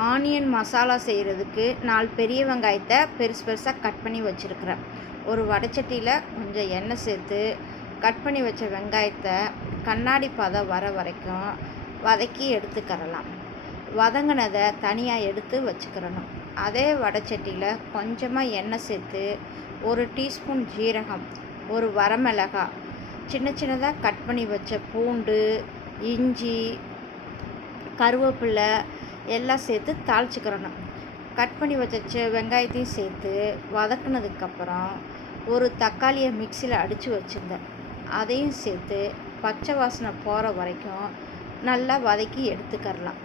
Onion masala செய்கிறதுக்கு 4 பெரிய வெங்காயத்தை பெருசு பெருசாக கட் பண்ணி வச்சுருக்கிறேன். ஒரு வடைச்சட்டியில் கொஞ்சம் எண்ணெய் சேர்த்து கட் பண்ணி வச்ச வெங்காயத்தை கண்ணாடி பதம் வர வரைக்கும் வதக்கி எடுத்துக்கிறலாம். வதங்கினதை தனியாக எடுத்து வச்சுக்கிறணும். அதே வடைச்சட்டியில் கொஞ்சமாக எண்ணெய் சேர்த்து 1 டீஸ்பூன் ஜீரகம், 1 வரமிளகாய், சின்ன சின்னதாக கட் பண்ணி வச்ச பூண்டு, இஞ்சி, கருவேப்பிலை எல்லாம் சேர்த்து தாளிச்சுக்கிறணும். கட் பண்ணி வச்ச வெங்காயத்தையும் சேர்த்து வதக்குனதுக்கப்புறம் 1 தக்காளியை மிக்சியில் அடித்து வச்சுருந்தேன். அதையும் சேர்த்து பச்சை வாசனை போகிற வரைக்கும் நல்லா வதக்கி எடுத்துக்கிறலாம்.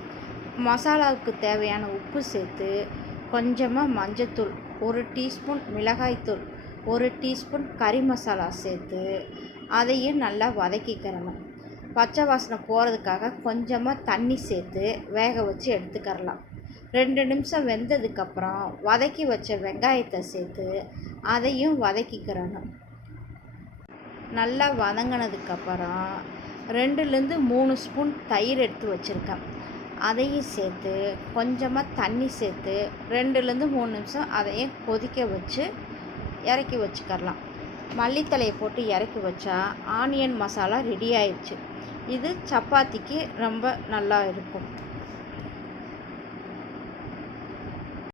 மசாலாவுக்கு தேவையான உப்பு சேர்த்து கொஞ்சமாக மஞ்சத்தூள், 1 டீஸ்பூன் மிளகாய்த்தூள், 1 டீஸ்பூன் கறி மசாலா சேர்த்து அதையும் நல்லா வதக்கிக்கிறணும். பச்சை வாசனை போகிறதுக்காக கொஞ்சமாக தண்ணி சேர்த்து வேக வச்சு எடுத்துக்கிறலாம். 2 நிமிஷம் வெந்ததுக்கப்புறம் வதக்கி வச்ச வெங்காயத்தை சேர்த்து அதையும் வதக்கிக்கிறணும். நல்லா வதங்கினதுக்கப்புறம் 2லேருந்து 3 ஸ்பூன் தயிர் எடுத்து வச்சுருக்கேன். அதையும் சேர்த்து கொஞ்சமாக தண்ணி சேர்த்து 2லேருந்து 3 நிமிஷம் அதையும் கொதிக்க வச்சு இறக்கி வச்சுக்கிறலாம். மல்லித்தலையை போட்டு இறக்கி வச்சா ஆனியன் மசாலா ரெடி ஆயிடுச்சு. இது சப்பாத்திக்கு ரொம்ப நல்லா இருக்கும்.